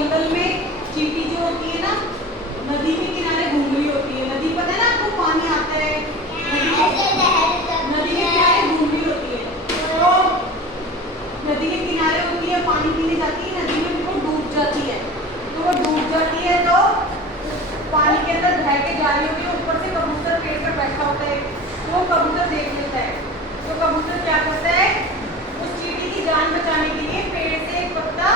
जंगल में चींटी जो होती है ना, नदी के किनारे घूम रही होती है। नदी पता है ना आपको, पानी आता है नदी के किनारे घूम रही होती है। तो नदी के किनारे होती है, पानी पीने जाती है, नदी में वो डूब जाती है। तो वो डूब जाती है तो पानी के अंदर बह के जा रही होती है। ऊपर से कबूतर पेड़ पर बैठा होता है, तो वो कबूतर देख लेता है। तो कबूतर क्या करता है, उस चींटी की जान बचाने के लिए पेड़ से एक पत्ता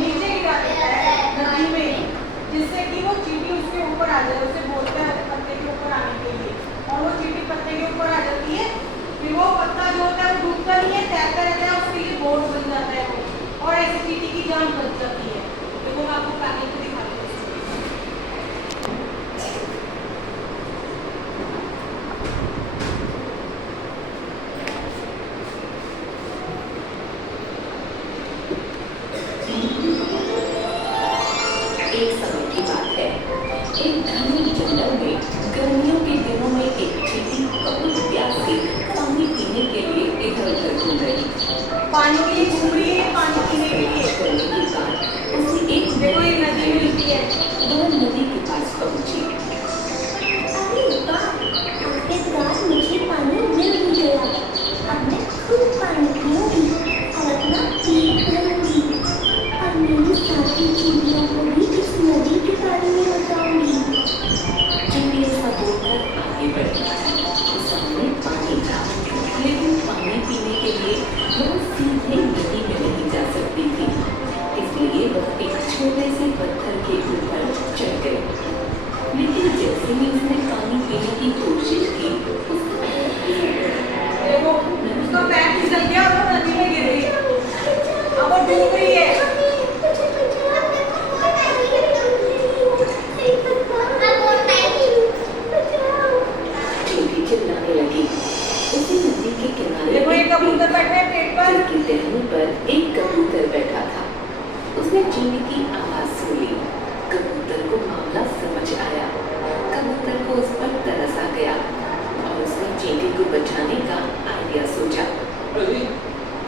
नीचे गिरा देता है नदी में, जिससे कि वो चींटी उसके ऊपर आ जाए। उसे बोलता है पत्ते के ऊपर आने के लिए, और वो चींटी पत्ते के ऊपर आ जाती है। फिर वो पत्ता जो होता है वो डूबता नहीं है, तैरता रहता है, उसके लिए बोट बन जाता है वो, और ऐसे चींटी की जान बच जाती है। देखो मैं आपको पैनल पे दिखा देती हूँ। एक समय की बात है, एक घने जंगल में गर्मियों के दिनों में एक चींटी बहुत प्यासी पानी पीने के लिए इधर-उधर घूम रही। पानी के लिए घूम रही है, पानी पीने के लिए। करने के बाद उसे एक देखो ये नदी मिलती है। वह नदी के पास पहुंची। अरे वाह, आखिरकार मुझे पानी मिल भी गया। अब मैं खूब पानी पीऊंगी और अपना पेट भरूंगी, और मेरी साथी चींटियों को भी इस नदी के बारे में बताऊंगी। चींटी ऐसा बोलकर आगे बढ़ी। सामने पानी था, लेकिन पानी पीने के लिए वह सीधे नदी में नहीं जा सकती थी, इसलिए वह एक छोटे से पत्थर के ऊपर चढ़ गई। लेकिन जैसे ही उसने पानी पीने की कोशिश की, देखो उसका पैर फिसल गया और वो नदी में गिर गई। अब वो डूब रही है। चींटी चिल्लाने लगी। उसी नदी के किनारे देखो ये कबूतर बैठा है पेड़ पर। जिसकी टहनी पर एक कबूतर बैठा था। उसने चींटी की आवाज सुनी। कबूतर को मामला समझ आया। कबूतर को उस पर तरस आ गया और उसने चींटी को बचाने का आइडिया सोचा। अरे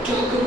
क्या कर